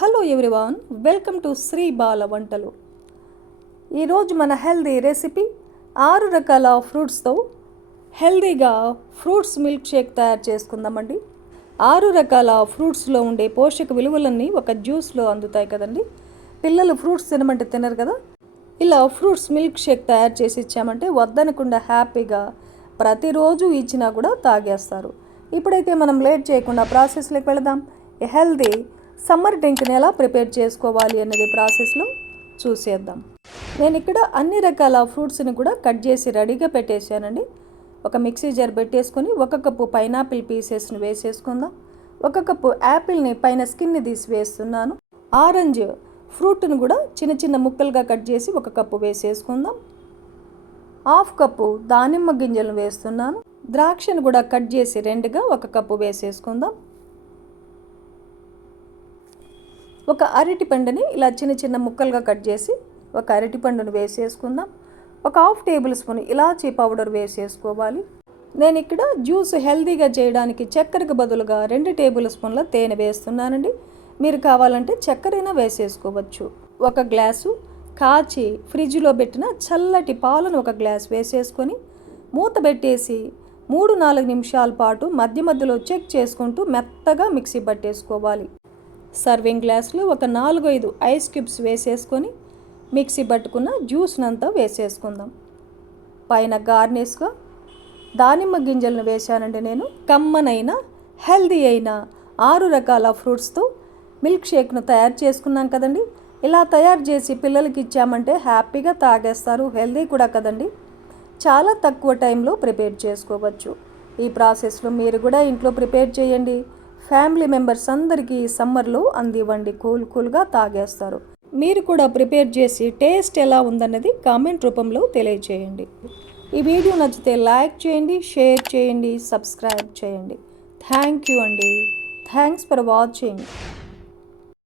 Hello everyone welcome to Sri Bala వంటలు ఈరోజు మన హెల్దీ రెసిపీ ఆరు రకాల ఫ్రూట్స్తో హెల్దీగా ఫ్రూట్స్ మిల్క్ షేక్ తయారు చేసుకుందామండి. ఆరు రకాల ఫ్రూట్స్లో ఉండే పోషక విలువలన్నీ ఒక జ్యూస్లో అందుతాయి కదండి. పిల్లలు ఫ్రూట్స్ తినమంటే తినరు కదా. ఇలా ఫ్రూట్స్ మిల్క్ షేక్ తయారు చేసి ఇచ్చామంటే వద్దనకుండా హ్యాపీగా ప్రతిరోజు ఇచ్చినా కూడా తాగేస్తారు. ఇప్పుడైతే మనం లేట్ చేయకుండా ప్రాసెస్లోకి వెళదాం. హెల్దీ సమ్మర్ డ్రింక్ని ఎలా ప్రిపేర్ చేసుకోవాలి అనేది ప్రాసెస్లో చూసేద్దాం. నేను ఇక్కడ అన్ని రకాల ఫ్రూట్స్ని కూడా కట్ చేసి రెడీగా పెట్టేశానండి. ఒక మిక్సీ జార్ పెట్టేసుకొని ఒక కప్పు పైనాపిల్ పీసెస్ని వేసేసుకుందాం. ఒక కప్పు యాపిల్ని పైన స్కిన్ని తీసి వేస్తున్నాను. ఆరెంజ్ ఫ్రూట్ని కూడా చిన్న చిన్న ముక్కలుగా కట్ చేసి ఒక కప్పు వేసేసుకుందాం. హాఫ్ కప్పు దానిమ్మ గింజలను వేస్తున్నాను. ద్రాక్షను కూడా కట్ చేసి రెండుగా ఒక కప్పు వేసేసుకుందాం. ఒక అరటి పండుని ఇలా చిన్న చిన్న ముక్కలుగా కట్ చేసి ఒక అరటి పండును వేసేసుకుందాం. ఒక హాఫ్ టేబుల్ స్పూన్ ఇలాచీ పౌడర్ వేసేసుకోవాలి. నేను ఇక్కడ జ్యూస్ హెల్తీగా చేయడానికి చక్కెరకు బదులుగా రెండు టేబుల్ స్పూన్ల తేనె వేస్తున్నానండి. మీరు కావాలంటే చక్కెరైనా వేసేసుకోవచ్చు. ఒక గ్లాసు కాచి ఫ్రిడ్జ్లో పెట్టిన చల్లటి పాలను ఒక గ్లాస్ వేసేసుకొని మూత పెట్టేసి మూడు నాలుగు నిమిషాల పాటు మధ్య మధ్యలో చెక్ చేసుకుంటూ మెత్తగా మిక్సీ పట్టేసుకోవాలి. సర్వింగ్ గ్లాస్లో ఒక నాలుగు ఐదు ఐస్ క్యూబ్స్ వేసేసుకొని మిక్సీ పట్టుకున్న జ్యూస్నంతా వేసేసుకుందాం. పైన గార్నిష్గా దానిమ్మ గింజలను వేశానండి నేను. కమ్మనైన హెల్దీ అయిన ఆరు రకాల ఫ్రూట్స్తో మిల్క్ షేక్ను తయారు చేసుకున్నాం కదండి. ఇలా తయారు చేసి పిల్లలకి ఇచ్చామంటే హ్యాపీగా తాగేస్తారు హెల్దీ కూడా కదండి. చాలా తక్కువ టైంలో ప్రిపేర్ చేసుకోవచ్చు. ఈ ప్రాసెస్లో మీరు కూడా ఇంట్లో ప్రిపేర్ చేయండి. ఫ్యామిలీ మెంబర్స్ అందరికీ సమ్మర్లో అందివ్వండి. కూల్ కూల్గా తాగేస్తారు. మీరు కూడా ప్రిపేర్ చేసి టేస్ట్ ఎలా ఉందన్నది కామెంట్ రూపంలో తెలియచేయండి ఈ వీడియో నచ్చితే లైక్ చేయండి షేర్ చేయండి సబ్స్క్రైబ్ చేయండి. థ్యాంక్ యూ అండి. Thanks for watching.